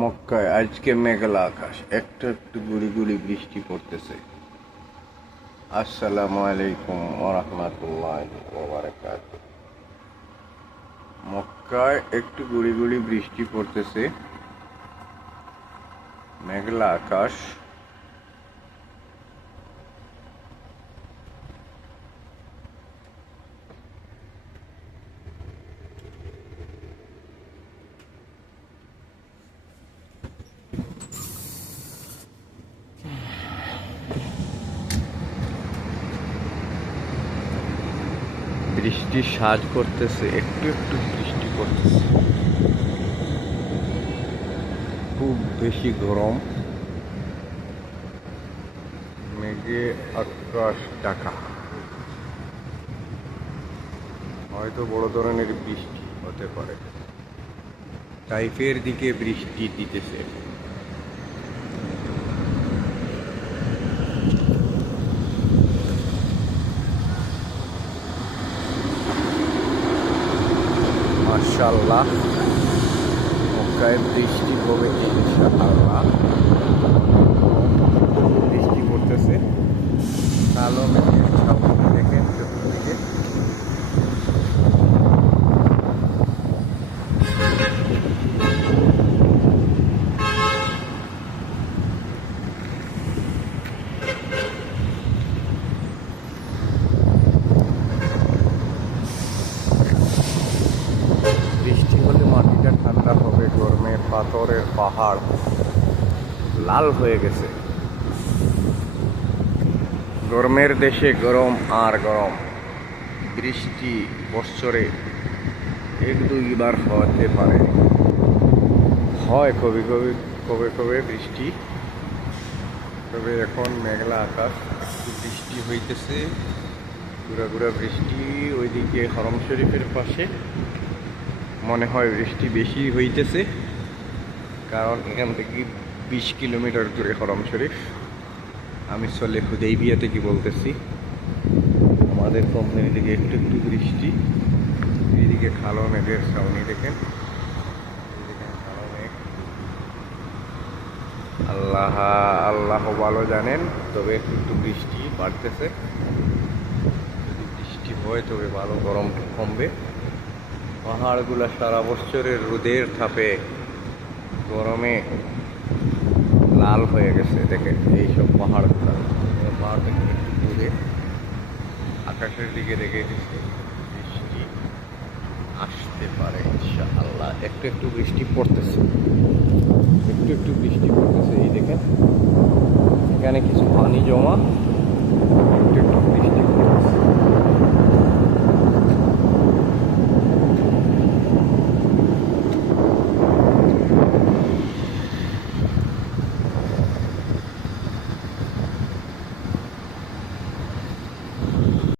মক্কায় আজকে মেঘলা আকাশ, একটু একটু গুড়ি গুড়ি বৃষ্টি পড়তেছে। আসসালামু আলাইকুম ওরহমাতুল্লাহি ওয়াবারাকাতুহু। মক্কায় একটু গুড়ি গুড়ি বৃষ্টি পড়তেছে, মেঘলা আকাশ। বৃষ্টি সাজ করতেছে, একটু একটু বৃষ্টি পড়তেছে। খুব বেশি গরম, মেঘে আকাশ ঢাকা। হয়তো বড় ধরনের বৃষ্টি হতে পারে। তাইফের দিকে বৃষ্টি দিতেছে। মাশাআল্লাহ, মক্কায় বৃষ্টি হবে ইনশাআল্লাহ। বৃষ্টি পড়তেছে, কালো মেঘের ছাউনি দেখেন চতুর্দিকে। বৃষ্টি হলে মাটিটা ঠান্ডা হবে, গরমে পাথরের পাহাড় লাল হয়ে গেছে। গরমের দেশে গরম আর গরম। বৃষ্টি বৎসরে এক দুইবার হতে পারে, হয় কবে কবে কবে কবে বৃষ্টি। তবে এখন মেঘলা আকাশ, একটু বৃষ্টি হইতেছে, গুড়া গুড়া বৃষ্টি। ওইদিকে হরম শরীফের পাশে মনে হয় বৃষ্টি বেশি হইতেছে, কারণ এখান থেকে 20 কিলোমিটার দূরে হরম শরীফ। আমি চলে হুদাইবিয়া থেকে বলতেছি। আমাদের কোম্পানি থেকে একটু একটু বৃষ্টি। এইদিকে কালো মেঘের ছাউনি দেখেন, কালো মেঘ। আল্লাহ আল্লাহ ভালো জানেন। তবে একটু একটু বৃষ্টি বাড়তেছে। যদি বৃষ্টি হয় তবে ভালো, গরমটা কমবে। পাহাড়গুলো সারা বছরের রোদের তাপে গরমে লাল হয়ে গেছে দেখেন। এইসব পাহাড়গুলো, পাহাড় থেকে একটু দূরে আকাশের দিকে রেখে দিচ্ছে। বৃষ্টি আসতে পারে ইনশাআল্লাহ। একটু একটু বৃষ্টি পড়তেছে, একটু একটু বৃষ্টি পড়তেছে। এই দেখেন, এখানে কিছু পানি জমা, একটু একটু বৃষ্টি